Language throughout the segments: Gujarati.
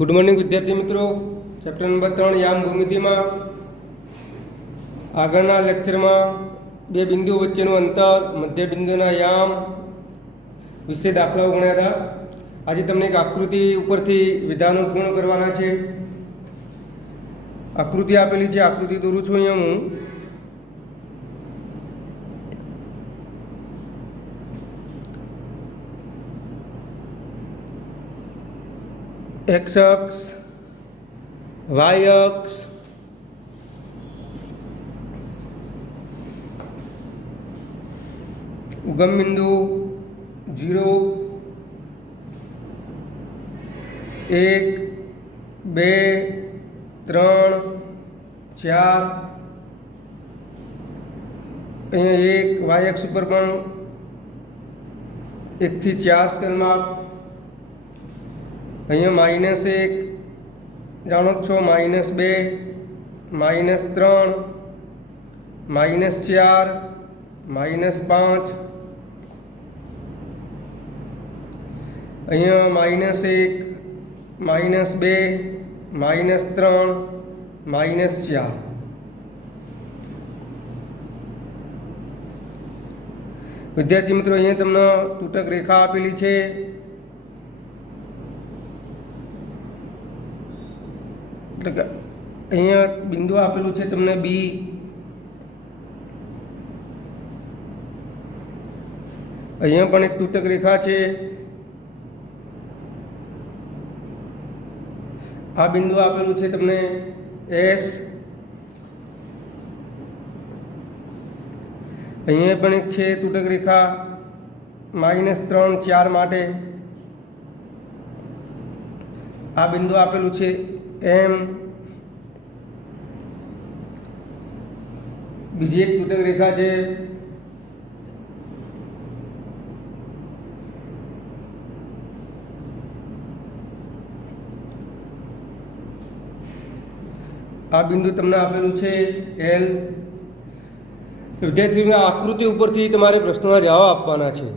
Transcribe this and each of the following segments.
गुड मॉर्निंग विद्यार्थी मित्रों। चैप्टर नंबर 3 याम भूमिति में आगळना लेक्चर में बे बिंदु वच्चेनुं अंतर, मध्य बिंदुना याम विषे दाखलाओ गण्या था। आज तमने एक आकृति उपरथी विधानों पूर्ण करवाना छे। आकृति आपेली छे, आकृति दोरूं छुं अहींया हूँ। एक्स अक्ष, वाय अक्ष, उगम बिंदु 0, 1, 2, 3, 4 अहींया 1 वाय अक्ष पर पण 1 થી 4 स्केल माप। अहींया -1 जाणो छो, -2, -3, -4, -5 अहींया -1, -2, -3, -4 विद्यार्थी मित्रों अहींया तमने तूटक रेखा आपेली छे। अहींया बिंदु आपेलू छे तमने बी। अहींया पण एक तूटक रेखा छे। आ बिंदु आपेलू छे तमने एस। अहींया पण एक छे तूटक रेखा -3, 4 माटे। आ बिंदु आपेलू छे एम। बीजी एक तूटक रेखा है आ बिंदु तमने आपेलू है एल। विद्यार्थी आकृति उपरथी तमारे प्रश्नों जवाब आपवाना छे।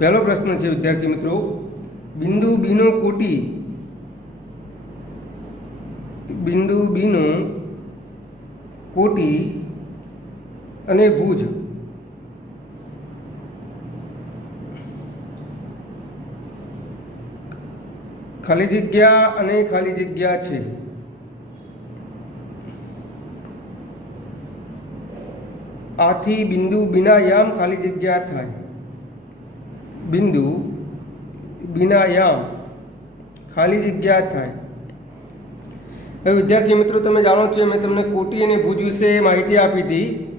पहलो प्रश्न है विद्यार्थी मित्रों, बिंदु बी नो कोटी, बिंदु बी नो कोटी अने भुज खाली जग्या अने खाली जग्या छे। आथी बिंदु बीना याम खाली जग्या थाय। बिंदु बीना याम खाली जग्या थाय। हवे विद्यार्थी मित्रों तमे जाणो छो मैं तमने कोटी अने भुज विषे माहिती आपी थी।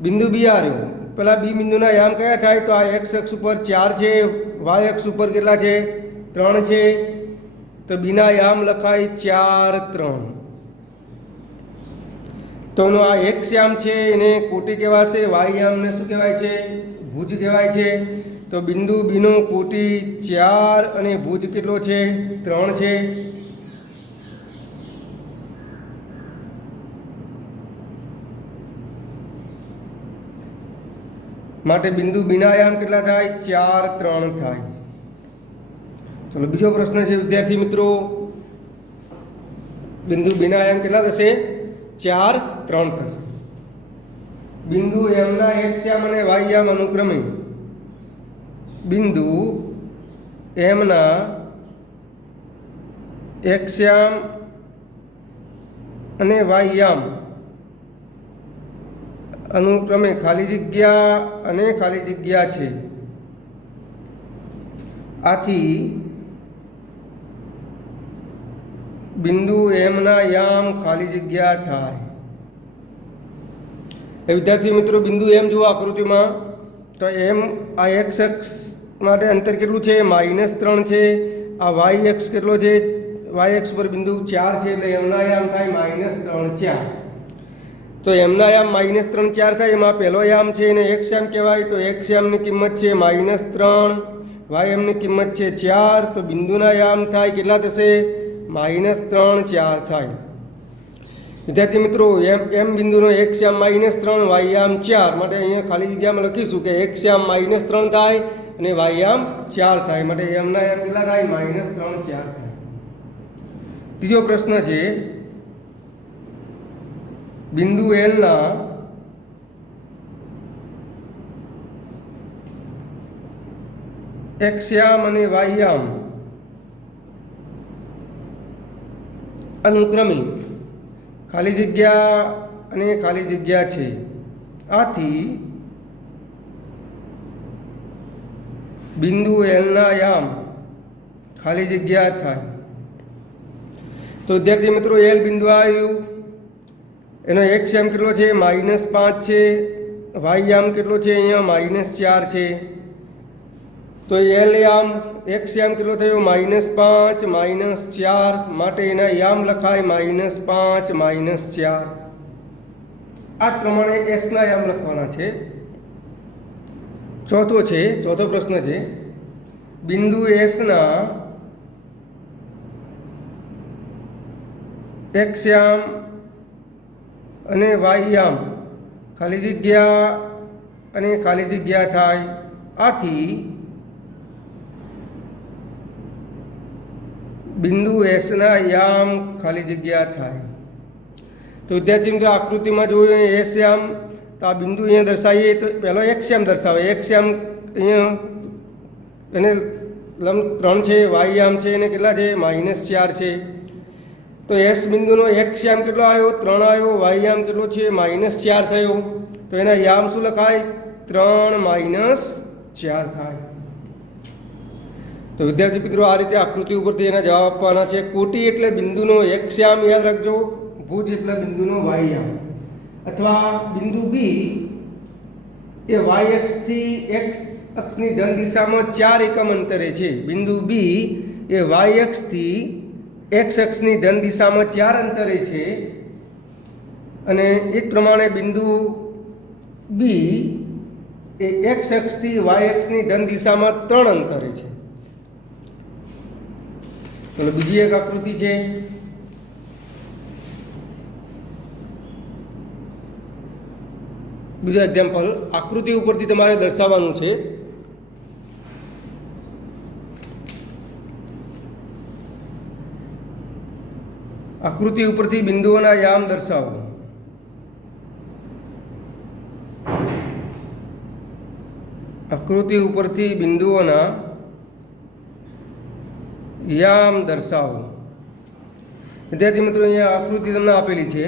बिंदु बी आ रह्यो, पेला बी बिंदुना याम कया थाय तो आ एक्स अक्ष पर 4 छे, वाय अक्ष पर केटला छे 3 छे, तो बीना याम लखाय 4, 3। तो एनो आ एक्स याम छे एने कोटी कहेवाशे, वाय याम ने शुं कहेवाय छे भुज कहेवाय छे। तो बिंदु बी नो कोटी 4 अने भुज केटलो छे 3 छे। माटे बिंदु बीना याम केटला थाय 4, 3 थाय। चलो बीजो प्रश्न है विद्यार्थी मित्रों, बिंदु बीना याम केटला थशे 4, 3 थशे। बिंदु एम ना एक्स याम अने वाय याम अनुक्रमे बिंदु एम ना एक्स याम अने वाय याम अनुक्रमे खाली जग्या अने खाली जग्या छे। आथी बिंदु एम ना याम खाली जग्या थाय। विद्यार्थी मित्रों बिंदु एम जो आकृति में तो एम आ एक्स अक्ष माटे अंतर केटलुं छे -3 छे। आ वाय अक्ष केटलो छे, वाय अक्ष पर बिंदु 4 छे એટલે એમના યામ થાય -3, 4। तो એમના યામ -3, 4 થાય। એમાં પહેલો યામ છે એને x યામ કહેવાય। તો x યામની કિંમત છે -3, y યામની કિંમત છે 4। તો બિંદુના યામ થાય કેટલા થશે -3, 4 થાય। વિદ્યાર્થી મિત્રો એમ બિંદુનો x યામ -3 y યામ 4 માટે અહીંયા ખાલી જગ્યામાં લખીશું કે x યામ -3 થાય અને y યામ 4 થાય માટે એમના એમ કેટલા થાય -3 4 થાય. ત્રીજો પ્રશ્ન છે બિંદુ L ના x યામ અને y યામ અનુક્રમે ખાલી જગ્યા અને ખાલી જગ્યા છે. આથી બિંદુ L ના યામ ખાલી જગ્યા થાય. તો વિદ્યાર્થી મિત્રો L બિંદુ આવ્યું, એનો x યામ કેટલો છે -5 છે, y યામ કેટલો છે અહીંયા -4 છે. તો L યામ x યામ કેટલો થયો -5 -4 માટે એના યામ લખાય -5 -4. આ પ્રમાણે x ના યામ લખવાના છે. ચોથો પ્રશ્ન છે બિંદુ S ના x યામ અને y યામ ખાલી જગ્યા અને ખાલી જગ્યા થાય. આથી બિંદુ S ના યામ ખાલી જગ્યા થાય. તો વિદ્યાર્થી મિત્રો આકૃતિમાં જોઈએ S યામ, તો આ બિંદુ અહીંયા દર્શાવીએ તો પહેલો x યામ દર્શાવે. x યામ અહીંયા એને લંબ 3 છે, y યામ છે એને કેટલા છે -4 છે. તો S બિંદુનો x યામ કેટલો આવ્યો 3 આવ્યો, y યામ કેટલો છે -4 થયો. તો એના યામ શું લખાય 3 -4 થાય. તો વિદ્યાર્થી મિત્રો આ રીતે આકૃતિ ઉપરથી એના જવાબ આપવાના છે. કોટી એટલે બિંદુનો x યામ યાદ રાખજો, ભુજ એટલે બિંદુનો y યામ. અથવા બિંદુ B એ y અક્ષથી x અક્ષની ધન દિશામાં 4 એકમ અંતરે છે. બિંદુ B એ y અક્ષથી x અક્ષની ધન દિશામાં 4 અંતરે છે. અને એ જ પ્રમાણે બિંદુ B એ x અક્ષથી y અક્ષની ધન દિશામાં 3 અંતરે છે. તો બીજી એક આકૃતિ છે. બીજો એક્ઝામ્પલ આકૃતિ ઉપરથી તમારે દર્શાવવાનું છે. આકૃતિ ઉપરથી બિંદુઓના યામ દર્શાવો. આકૃતિ ઉપરથી બિંદુઓના યામ દર્શાવો. વિદ્યાર્થી મિત્રો અહીંયા આકૃતિ તમને આપેલી છે.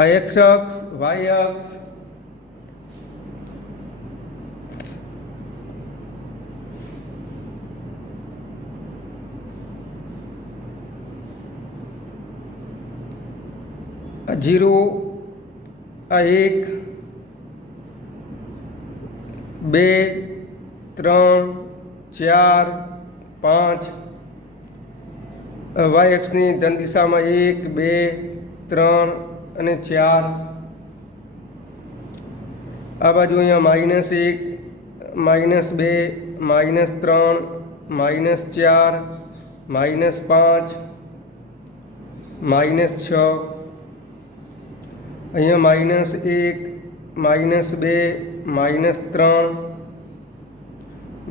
આ x અક્ષ, y અક્ષ, આ 0, આ 1, 2, 3, 4, 5. y અક્ષની ધન દિશામાં 1, 2, 3 અને 4. આ બાજુ અહીંયા -1, -2, -3, -4, -5, -6. અહીંયા -1, -2, -3,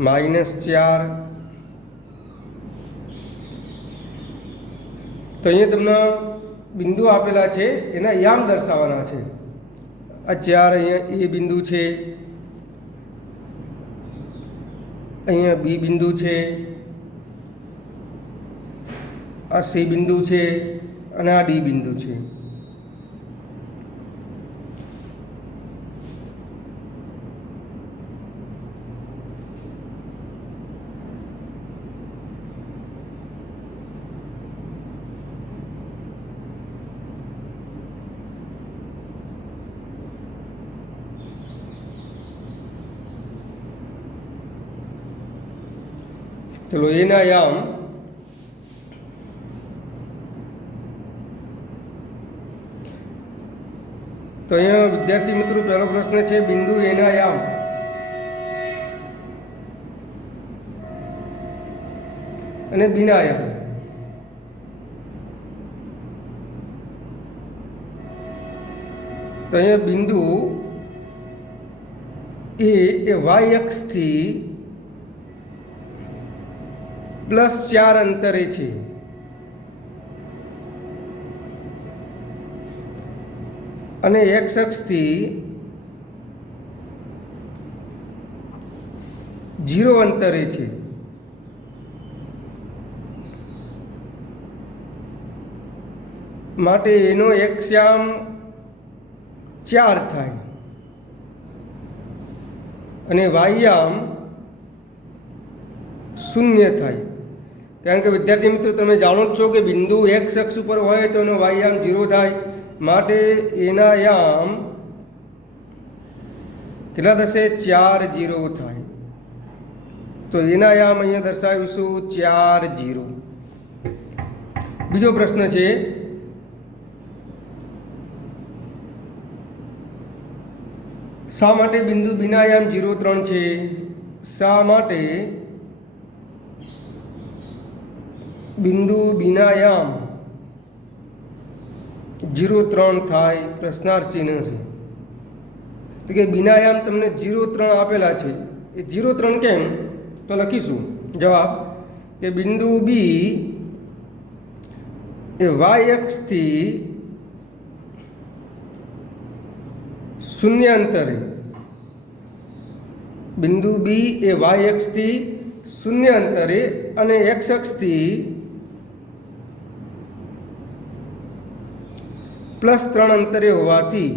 -4. તો અહીંયા તમને બિંદુ આપેલા છે, એના યામ દર્શાવવાના છે. આ 4 અહીંયા એ બિંદુ છે, અહીંયા બી બિંદુ છે, આ સી બિંદુ છે અને આ ડી બિંદુ છે. ચલો એના યામ તો અહીંયા વિદ્યાર્થી મિત્રો પહેલો પ્રશ્ન છે બિંદુ એના યામ. અને બિનાયામ. તો અહીંયા બિંદુ એ વાય અક્ષથી +4 અંતરે છે અને એક્સ અક્ષથી 0 અંતરે છે. માટે એનો એક્સયામ 4 થાય અને વાયયામ 0 થાય. કારણ કે વિદ્યાર્થી મિત્રો, તમે જાણો જ છો કે બિંદુ એક્સ અક્ષ ઉપર હોય તો એનો વાયયામ 0 થાય. માટે એના યામ કેટલા થશે? 4 0 થાય. તો એના યામ અહીંયા દર્શાવીશું 4 0. બીજો પ્રશ્ન છે, શા માટે બિંદુ બીના યામ 0 3 છે? શા માટે બિંદુ બીના યામ 0 3 થાય? પ્રશ્નાર્થ ચિહ્ન છે. એટલે કે બિનાયામ તમને 0 3 આપેલા છે. એ 0 3 કેમ? તો લખીશું જવાબ કે બિંદુ બી એ વાય અક્ષથી 0 અંતરે, બિંદુ બી એ વાય અક્ષથી 0 અંતરે અને એક્સ અક્ષથી +3 અંતરે હોવાથી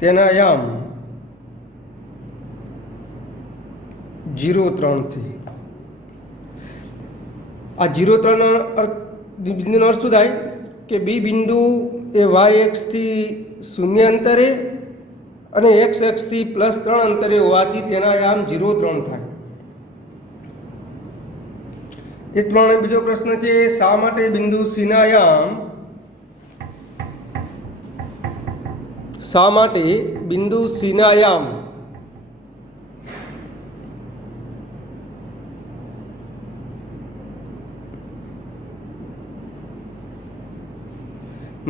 તેના યામ 0 3 થી. આ 0 3 બિંદુનો અર્થ શું થાય કે બી બિંદુ એ વાય અક્ષથી 0 અંતરે અને એક્સ અક્ષથી +3 અંતરે હોવાથી તેના યામ 0 3 થાય. એ પ્રમાણે બીજો પ્રશ્ન છે, શા માટે બિંદુ સીના યામ, શા માટે બિંદુ સીના યામ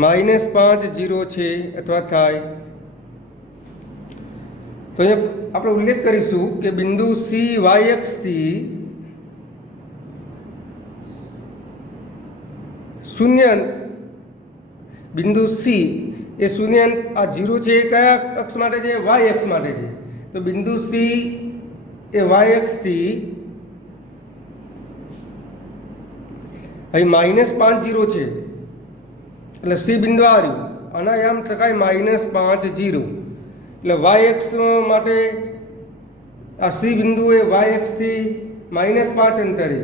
-5 0 છે અથવા થાય? તો અહીંયા આપણે ઉલ્લેખ કરીશું કે બિંદુ સી વાય અક્ષથી 0, બિંદુ સી એ 0, આ 0 છે એ કયા અક્ષ માટે છે? વાય અક્ષ માટે છે. તો બિંદુ સી એ વાય અક્ષથી અહીં -5 0 છે એટલે સી બિંદુ આ રહ્યું, આના યામ થકાય -5 0. એટલે વાય અક્ષ માટે આ સી બિંદુ એ વાય અક્ષથી -5 અંતરે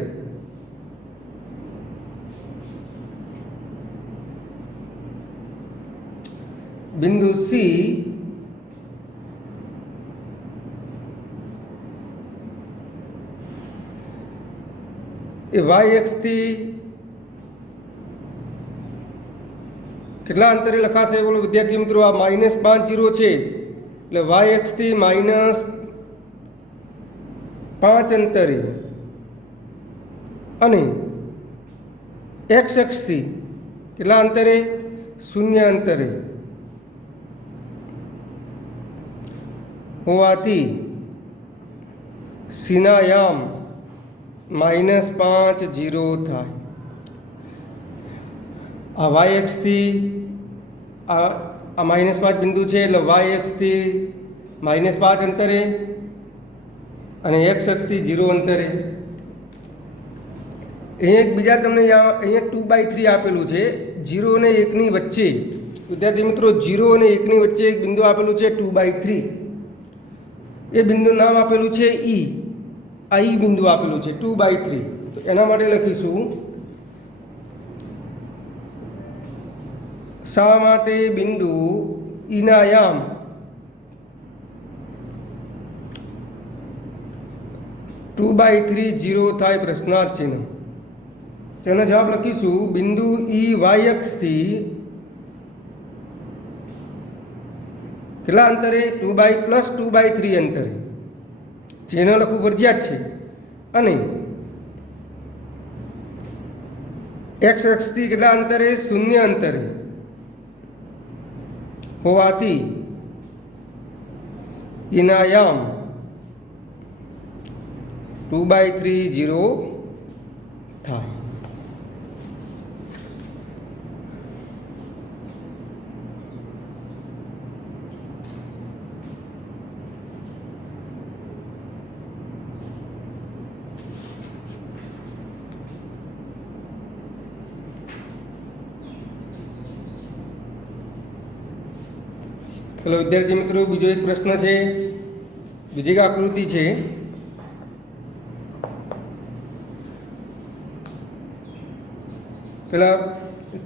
બિંદુ સી એ વાય અક્ષથી કેટલા અંતરે લખાશે? બોલો વિદ્યાર્થી મિત્રો, આ -5 0 છે એટલે વાય અક્ષથી -5 અંતરે અને એક્સ અક્ષથી કેટલા અંતરે? 0 અંતરે હોવાથી સીના યામ -5 0 થાય. આ વાય અક્ષથી આ -5 બિંદુ છે એટલે વાય અક્ષથી -5 અંતરે અને એક્સ અક્ષથી 0 અંતરે. અહીંયા એક બીજા તમને અહીંયા 2/3 આપેલું છે, 0 અને 1 ની વચ્ચે. વિદ્યાર્થી મિત્રો, 0 અને 1 ની વચ્ચે એક બિંદુ આપેલું છે 2/3. એ બિંદુનું નામ આપેલું છે ઈ. આ ઈ બિંદુ આપેલું છે 2/3. તો એના માટે લખીશું, શા માટે બિંદુ ઈના યામ (2/3) 0 થાય? પ્રશ્નાર્થ ચિહ્ન. તેનો જવાબ લખીશું, બિંદુ ઈ વાય અક્ષથી કેટલા અંતરે? +2/3 અંતરે. ચિહ્ન લખવું ફરજિયાત છે અને એક્સ અક્ષથી કેટલા અંતરે? 0 અંતરે હોવાથી એના યામ 2/3 0 થાય. ચલો વિદ્યાર્થી મિત્રો, બીજો એક પ્રશ્ન છે, બીજી એક આકૃતિ છે. પેલા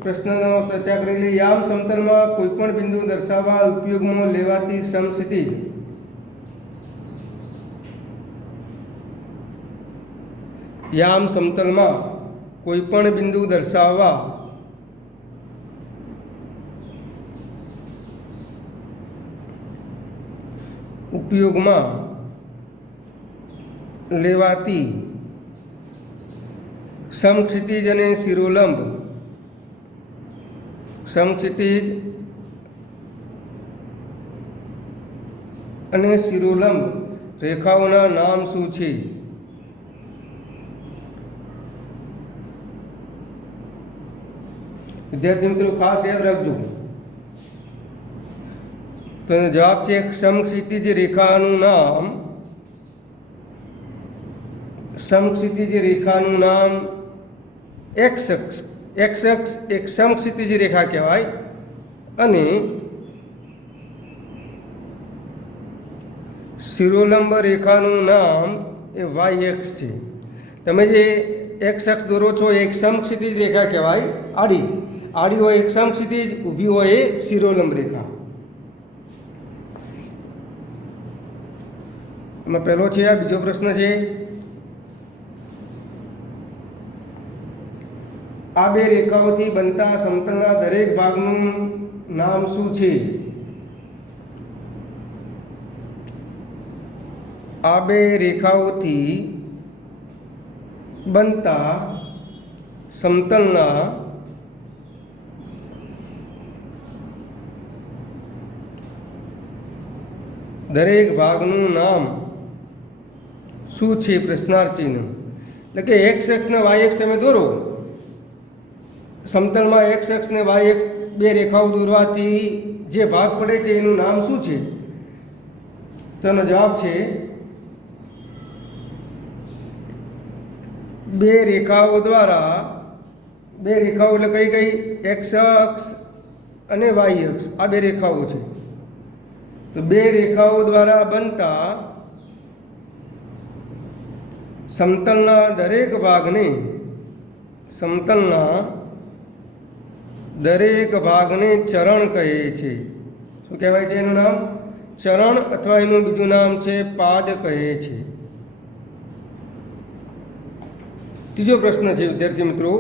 પ્રશ્નનો ચર્ચા કરેલી. યામ સમતલમાં કોઈ પણ બિંદુ દર્શાવવા ઉપયોગમાં લેવાતી સમક્ષિતિજ યામ સમતલમાં કોઈ પણ બિંદુ દર્શાવવા ઉપયોગમાં લેવાતી સમક્ષિતિજ અને શિરોલંબ સમક્ષિતિજ અને શિરોલંબ રેખાઓના નામ શું છે? વિદ્યાર્થી મિત્રો ખાસ યાદ રાખજો. તો જવાબ છે સમક્ષિતિજ રેખાનું નામ. સમક્ષિતિજ રેખાનું નામ એક્સ અક્ષ. એક્સ અક્ષ એક સમક્ષિતિજ રેખા કહેવાય અને શિરોલંબ રેખાનું નામ એ વાય એક્સ છે. તમે જે એક્સ અક્ષ દોરો છો એક સમક્ષિતિજ રેખા કહેવાય. આડી આડી હોય એક સમક્ષિતિજ, ઊભી હોય એ શિરોલંબ રેખા. એમાં પહેલો છે. આ બીજો પ્રશ્ન છે. આ બે રેખાઓથી બનતા સમતલના દરેક ભાગનું નામ શું છે? આ બે રેખાઓથી બનતા સમતલના દરેક ભાગનું નામ શું છે? પ્રશ્નાર્થ ચિહ્ન. એટલે કે એક્સ અક્ષ ને વાય અક્ષ તમે દોરો. સમતલમાં એક્સ અક્ષ ને વાય અક્ષ બે રેખાઓ દોરવાથી જે ભાગ પડે છે એનું નામ શું છે? તો એનો જવાબ છે બે રેખાઓ દ્વારા. બે રેખાઓ એટલે કઈ કઈ? એક્સ અક્ષ અને વાય અક્ષ આ બે રેખાઓ છે. તો બે રેખાઓ દ્વારા બનતા સમતલના દરેક ભાગને ચરણ કહે છે. શું કહેવાય છે એનું નામ? ચરણ, અથવા એનું બીજું નામ છે પાદ કહે છે. ત્રીજો પ્રશ્ન છે વિદ્યાર્થી મિત્રો.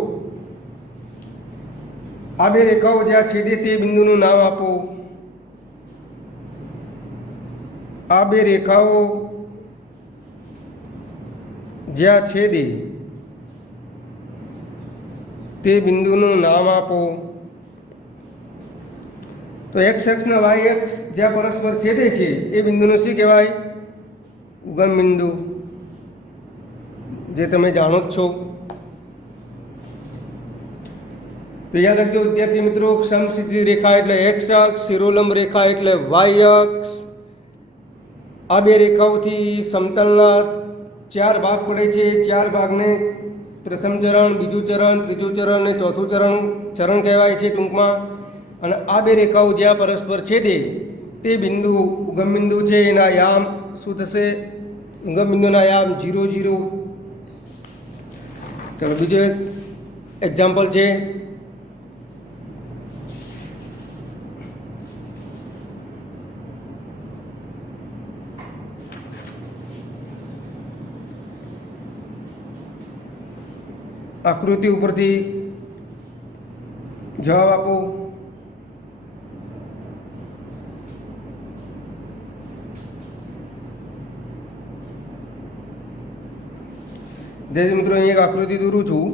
આ બે રેખાઓ જ્યાં છેદે તે બિંદુનું નામ આપો. આ બે રેખાઓ જ્યાં છેદે તે બિંદુનું નામ આપો. તો એક્સ અક્ષ ને વાય અક્ષ જ્યાં પરસ્પર છેદે છે એ બિંદુનું શું કહેવાય? ઉગમ બિંદુ, જે તમે જાણો જ છો. તો યાદ રાખજો વિદ્યાર્થી મિત્રો, સમક્ષિતિજ રેખા એટલે એક્સ અક્ષ, શિરોલંબ રેખા એટલે વાય અક્ષ. આ બે રેખાઓથી સમતલના 4 ભાગ પડે છે. 4 ભાગને પ્રથમ ચરણ, બીજું ચરણ, ત્રીજું ચરણ અને ચોથું ચરણ કહેવાય છે ટૂંકમાં. અને આ બે રેખાઓ જ્યાં પરસ્પર છેદે તે બિંદુ ઉગમ બિંદુ છે. એના યામ શું થશે? ઉગમ બિંદુના યામ 0 0. ચાલો બીજો એક એક્ઝામ્પલ છે. આકૃતિ ઉપરથી જવાબ આપો. વિદ્યાર્થી મિત્રો અહીં એક આકૃતિ દોરું છું.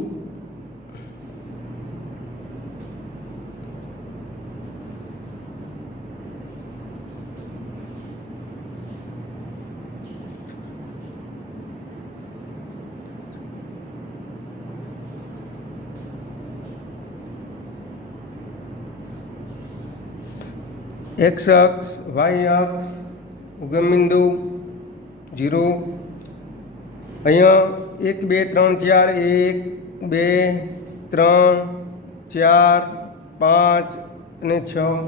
एक्स अक्ष, वाई अक्ष, उगम बिंदु 0. અહીંયા 1 2 3 4 1 2 3 4 5 અને 6.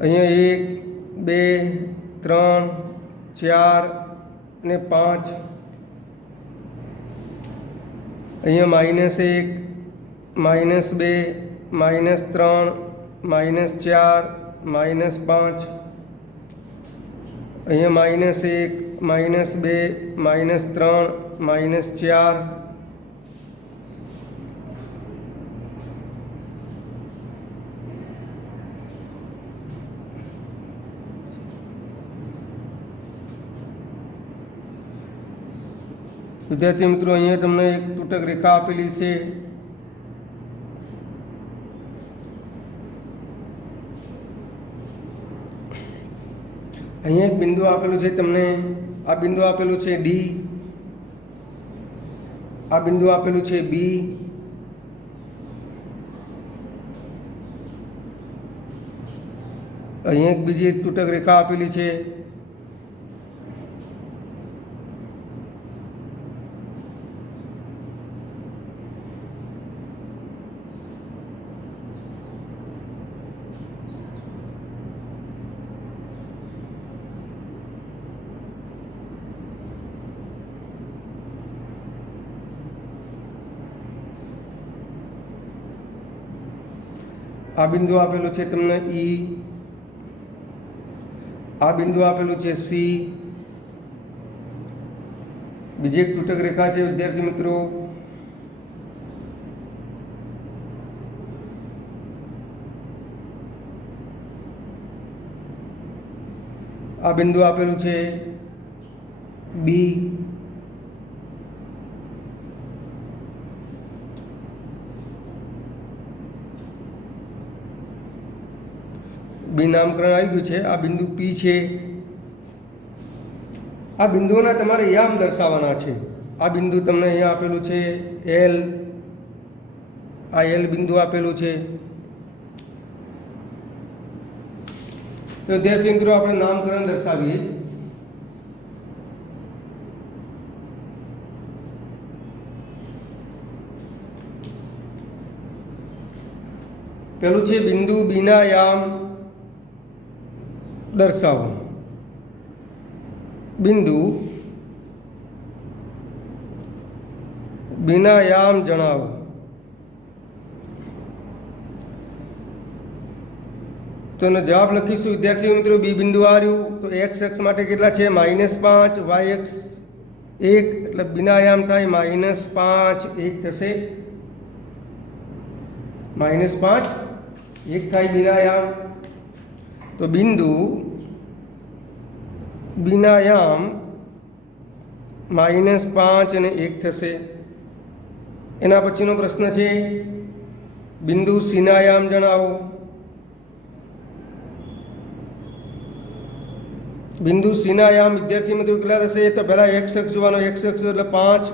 અહીંયા 1 2 3 4 અને 5. અહીંયા -1 -2 -3 -4 -5. અહીંયા -1 -2 -3 -4. વિદ્યાર્થી મિત્રો અહીંયા તમને એક તૂટક રેખા આપેલી છે. અહીંયા એક બિંદુ આપેલું છે તમને. આ બિંદુ આપેલું છે ડી, આ બિંદુ આપેલું છે બી, અહીંયા એક બીજી તૂટક રેખા આપેલી છે. આ બિંદુ આપેલું છે તમને ઈ, આ બિંદુ આપેલું છે સી. બીજી એક તૂટક રેખા છે વિદ્યાર્થી મિત્રો. આ બિંદુ આપેલું છે બી. બી નામકરણ આવી ગયું છે. આ બિંદુ પી છે. આ બિંદુઓના તમારે યામ દર્શાવવાના છે. આ બિંદુ તમને અહીંયા આપેલું છે એલ, આ એલ બિંદુ આપેલું છે. તો વિદ્યાર્થી મિત્રો આપણે નામકરણ દર્શાવીએ. પેલું છે બિંદુ બીના યામ દર્શાવો. બિંદુ બીના યામ જણાવો. તો એનો જવાબ લખીશું વિદ્યાર્થી મિત્રો. બી બિંદુ આવ્યું તો એક્સ અક્ષ માટે કેટલા છે -5, વાય અક્ષ 1, એટલે બીના યામ થાય -5 1 થશે. -5 1 થાય બીના યામ. તો બિંદુ બીના યામ -5 અને 1 થશે. એના પછીનો પ્રશ્ન છે બિંદુ સીના યામ જણાવો. બિંદુ સીના યામ વિદ્યાર્થી મિત્રો કેટલા થશે? તો પહેલા એક્સ અક્ષ જોવાનો. એક્સ અક્ષ એટલે 5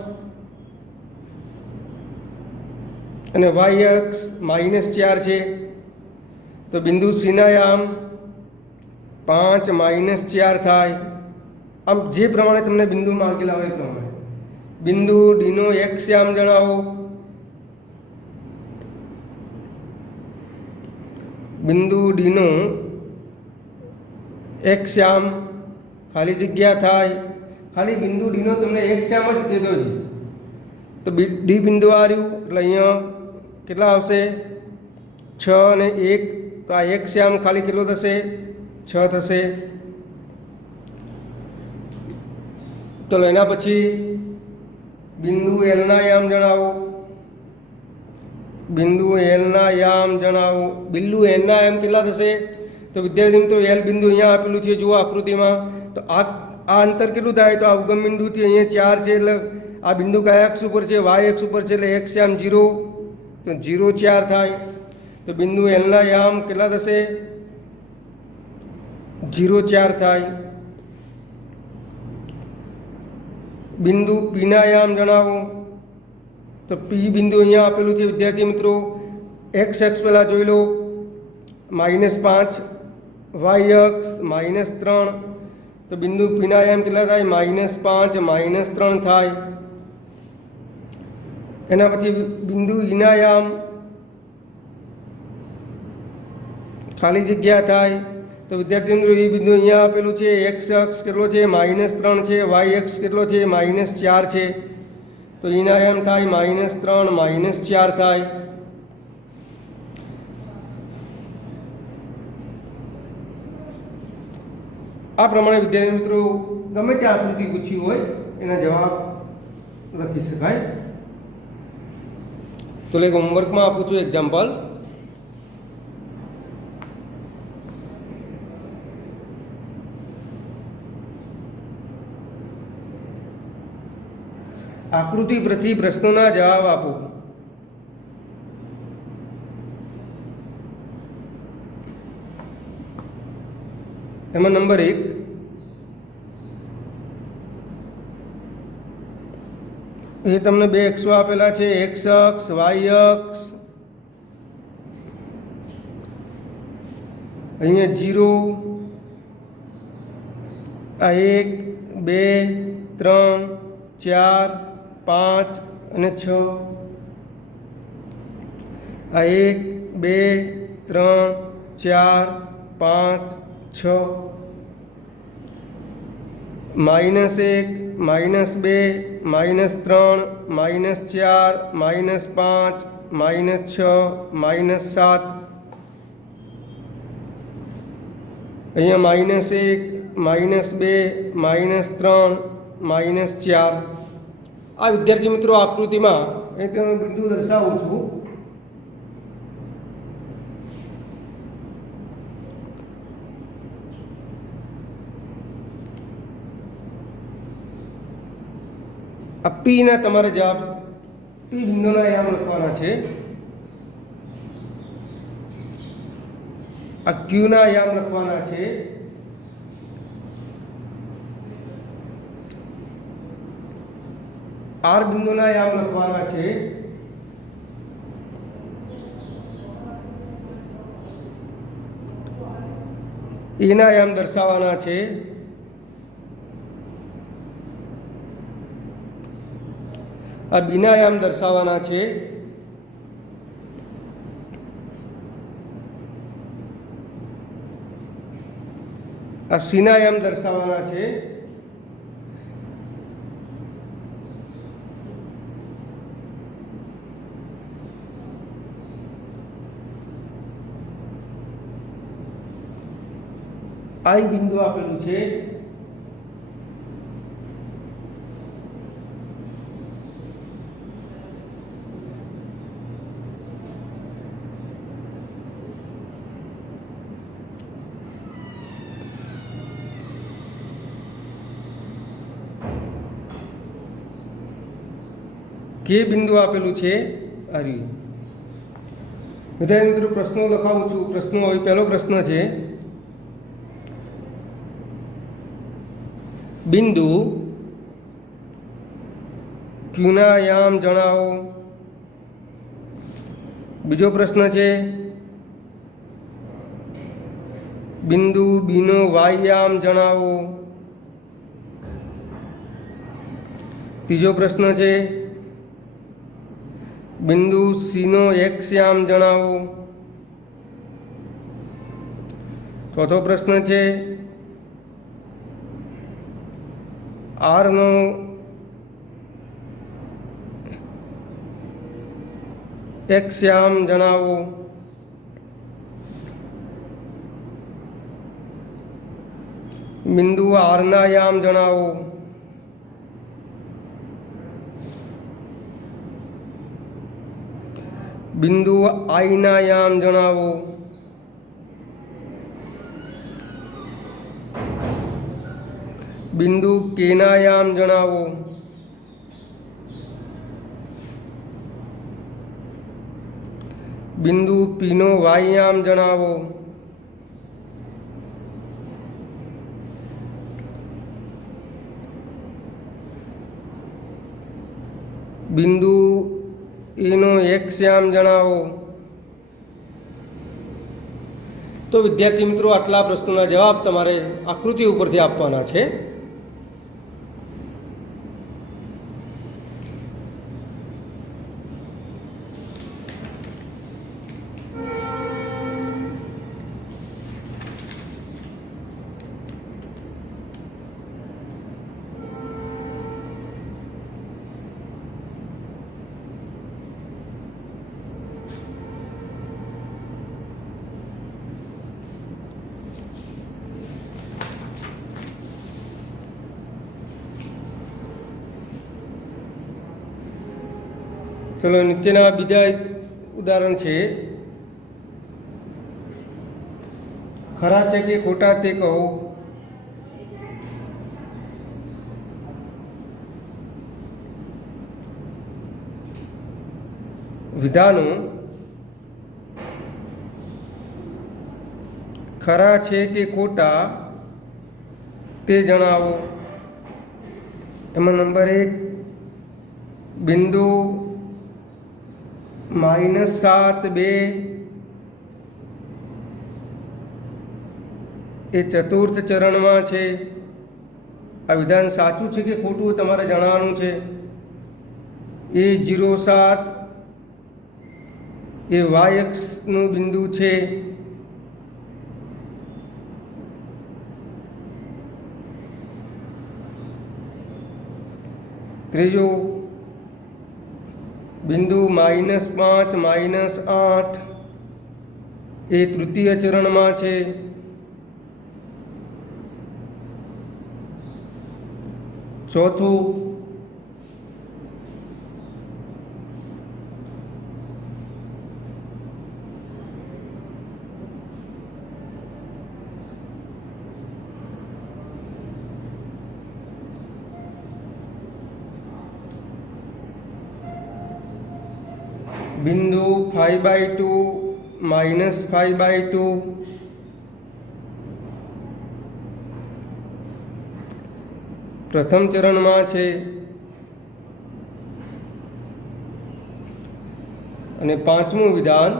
અને વાય અક્ષ -4 છે. તો બિંદુ સીના યામ 5 -4 થાય. આમ જે પ્રમાણે તમને બિંદુ માંગેલા હોય એ પ્રમાણે. બિંદુ ડીનો એક્સ યામ જણાવો. બિંદુ ડીનો એક્સ યામ ખાલી જગ્યા થાય. ખાલી બિંદુ ડીનો તમને એક્સ યામ જ દીધો છે. તો ડી બિંદુ આ રહ્યું એટલે અહીંયા કેટલા આવશે? 6 અને 1. તો આ એક્સ યામ ખાલી કેટલો થશે? 6 થશે. ચલો એના પછી બિંદુ એલના યામ જણાવો. બિંદુ એલના યામ જણાવો. બિંદુ એલના યામ કેટલા થશે? તો વિદ્યાર્થી મિત્રો એલ બિંદુ અહીંયા આપેલું છે જુઓ આકૃતિમાં. તો આ અંતર કેટલું થાય? તો આ ઉગમ બિંદુથી અહીંયા 4 છે એટલે आ बिंदु क्या एक्स पर है, वाय एक्स पर है, એટલે एक्स याम 0 तो 0 4 थाय। तो बिंदु एल ना याम केटला थशे 0 4 थाय। बिंदु पी ना याम जणावो। तो पी बिंदु अहींया आपेलुं छे विद्यार्थी मित्रों, एक्स एक्स पहला जोई लो -5, वाय अक्ष -3। तो बिंदु पी ना याम केटला थाय -5 -3 थाय। एना पछी बिंदु ई ना याम खाली जग्या थाय। तो विद्यार्थी मित्रों ये बिंदु अहींया आपेलुं छे, एक्स अक्ष केटलो छे -3 छे, वाय अक्ष केटलो छे -4 छे। तो ई ना याम थाय -3 -4 थाय। आ प्रमाणे विद्यार्थी मित्रों गमे ते आकृति पूछी होय एना जवाब लखी शकाय। तो एक होमवर्क में आपू छूं एक्जाम्पल। आकृति प्रति प्रश्नों जवाब आपो। एमां नंबर 1, ये तमने बे एक्सो आपेला छे, एक्स अक्ष वाय अक्ष अहींया 0 आ 1 2 3 4 5 અને 6 आ 1 2 3 4 5 6 -1 -2 -3 -4 -5 -6 -7 अहींया -1 -2 -3 -4। आ विद्यार्थी मित्रों आकृति में एक बिंदु दर्शावुं छुं। आ पी ना तमारे जवाब पी बिंदुना याम लखवाना छे, आ क्यू ना याम लखवाना छे, आर बिंदुना याम लखवाना छे, ए ना याम दर्शावाना छे, आ बी ना याम दर्शावाना छे, आ सी ना याम दर्शावाना छे, आई बिंदु आपेलू छे, के बिंदु आपेलू छे आ रह्युं। विद्यार्थी मित्रों प्रश्नों लखावुं छुं। प्रश्नों हवे पहेलो प्रश्न छे, बिंदु क्यू ना याम जणावो। बीजो प्रश्न छे, बिंदु बी नो वाय याम जणावो। तीजो प्रश्न छे, बिंदु सी नो एक्स याम जणावो। चौथो प्रश्न छे, आर नो एक्स याम जणावो। बिंदु आर ना याम जणावो। बिंदु आई ना याम जणावो। बिंदु के ना याम जणावो। બિંદુ પીનો વાયયામ જણાવો. બિંદુ એનો એક્સયામ જણાવો. તો વિદ્યાર્થી મિત્રો, આટલા પ્રશ્નોના જવાબ તમારે આકૃતિ ઉપરથી આપવાના છે. ચલો, નીચેના બીજા એક ઉદાહરણ છે. ખરા છે કે ખોટા તે કહો. વિધાનો ખરા છે કે ખોટા તે જણાવો. એમાં નંબર 1, બિંદુ -7 2 એ ચતુર્થ ચરણમાં છે. આ વિધાન સાચું છે કે ખોટું તમારે જણાવવાનું છે. એ 0 7 એ વાય અક્ષનું બિંદુ છે. ત્રીજું, બિંદુ -5 -8 એ તૃતીય ચરણમાં છે. ચોથું, બિંદુ 5/2 -5/2 પ્રથમ ચરણમાં છે. અને પાંચમું વિધાન,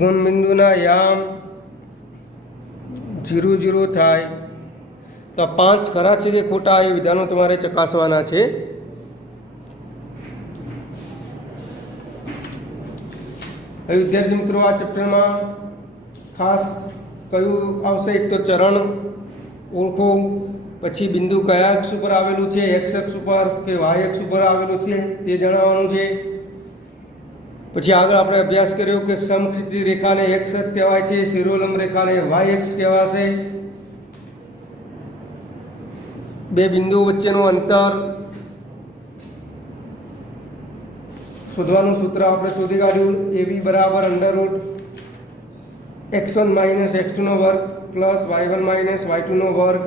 ગુણબિંદુના યામ 0 0 થાય. તો 5 ખરા છે કે ખોટા એ વિધાનો તમારે ચકાસવાના છે. હવે વિદ્યાર્થી મિત્રો, આ ચેપ્ટરમાં ખાસ કયું આવશે? એક તો ચરણ ઓળખો, પછી બિંદુ કયા અક્ષ ઉપર આવેલું છે, એક્સ અક્ષ ઉપર કે વાય અક્ષ ઉપર આવેલું છે તે જણાવવાનું છે. પછી આગળ આપણે અભ્યાસ કર્યો કે સમક્ષિતિજ રેખાને એક્સ અક્ષ કહેવાય છે, શિરોલંબ રેખાને વાય અક્ષ કહેવાશે. બે બિંદુઓ વચ્ચેનું અંતર શોધવાનું સૂત્ર આપણે શોધી કાઢ્યું. AB બરાબર √ x1 - x2 નો વર્ગ પ્લસ y1 - y2 નો વર્ગ.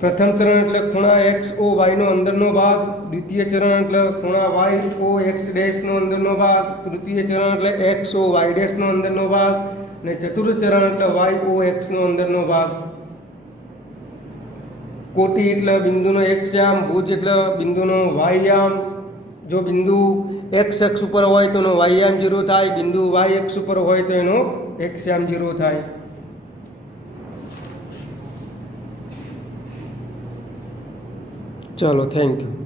પ્રથમ ચરણ એટલે ખૂણા XOY નો અંદરનો ભાગ, દ્વિતીય ચરણ એટલે ખૂણા YOX' નો અંદરનો ભાગ, તૃતીય ચરણ એટલે XOY' નો અંદરનો ભાગ, અને ચતુર્થ ચરણ એટલે YOX નો અંદરનો ભાગ. કોટી એટલે બિંદુનો એક્સયામ, ભુજ એટલે બિંદુનો વાયયામ. જો બિંદુ x અક્ષ ઉપર હોય તો એનો વાયયામ 0 થાય, બિંદુ y અક્ષ ઉપર હોય તો એનો એક્સયામ 0 થાય. ચલો, થેન્ક યુ.